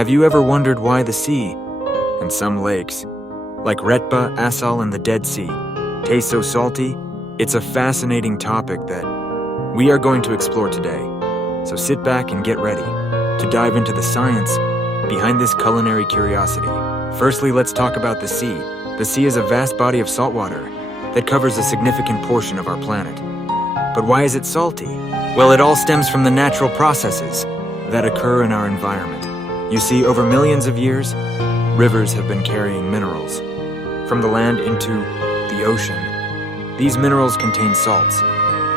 Have you ever wondered why the sea, and some lakes, like Retba, Asal, and the Dead Sea, taste so salty? It's a fascinating topic that we are going to explore today. So sit back and get ready to dive into the science behind this culinary curiosity. Firstly, let's talk about the sea. The sea is a vast body of salt water that covers a significant portion of our planet. But why is it salty? Well, it all stems from the natural processes that occur in our environment. You see, over millions of years, rivers have been carrying minerals from the land into the ocean. These minerals contain salts,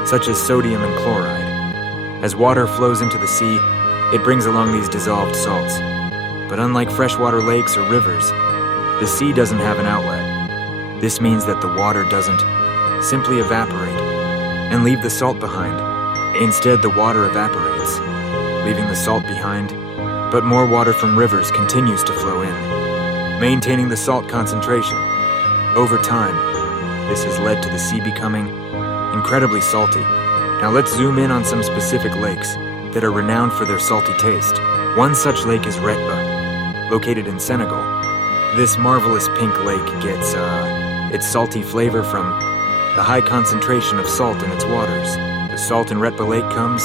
such as sodium and chloride. As water flows into the sea, it brings along these dissolved salts. But unlike freshwater lakes or rivers, the sea doesn't have an outlet. This means that the water doesn't simply evaporate and leave the salt behind. Instead, the water evaporates, leaving the salt behind, but more water from rivers continues to flow in, maintaining the salt concentration. Over time, this has led to the sea becoming incredibly salty. Now let's zoom in on some specific lakes that are renowned for their salty taste. One such lake is Retba, located in Senegal. This marvelous pink lake gets its salty flavor from the high concentration of salt in its waters. The salt in Retba Lake comes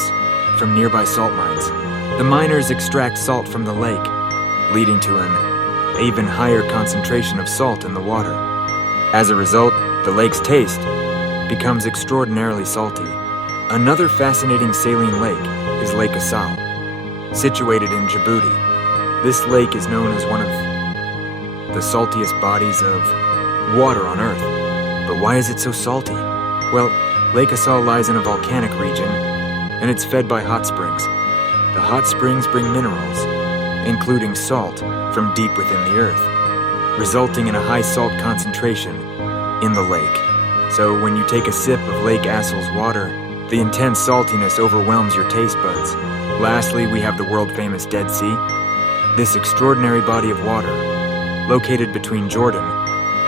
from nearby salt mines. The miners extract salt from the lake, leading to an even higher concentration of salt in the water. As a result, the lake's taste becomes extraordinarily salty. Another fascinating saline lake is Lake Assal, situated in Djibouti. This lake is known as one of the saltiest bodies of water on Earth. But why is it so salty? Well, Lake Assal lies in a volcanic region, and it's fed by hot springs. The hot springs bring minerals, including salt, from deep within the earth, resulting in a high salt concentration in the lake. So when you take a sip of Lake Assal's water, the intense saltiness overwhelms your taste buds. Lastly, we have the world-famous Dead Sea. This extraordinary body of water, located between Jordan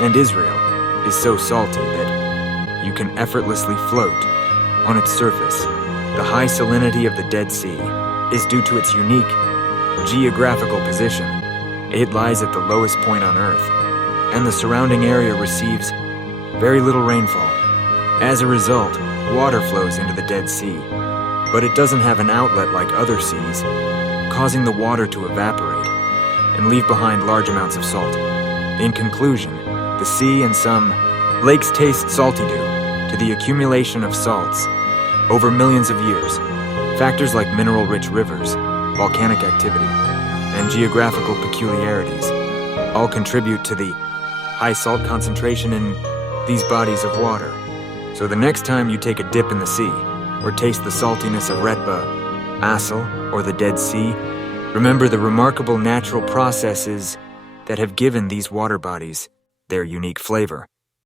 and Israel, is so salty that you can effortlessly float on its surface. The high salinity of the Dead Sea is due to its unique geographical position. It lies at the lowest point on Earth, and the surrounding area receives very little rainfall. As a result, water flows into the Dead Sea, but it doesn't have an outlet like other seas, causing the water to evaporate and leave behind large amounts of salt. In conclusion, the sea and some lakes taste salty due to the accumulation of salts over millions of years. Factors like mineral-rich rivers, volcanic activity, and geographical peculiarities all contribute to the high salt concentration in these bodies of water. So the next time you take a dip in the sea, or taste the saltiness of Retba, Assal, or the Dead Sea, remember the remarkable natural processes that have given these water bodies their unique flavor.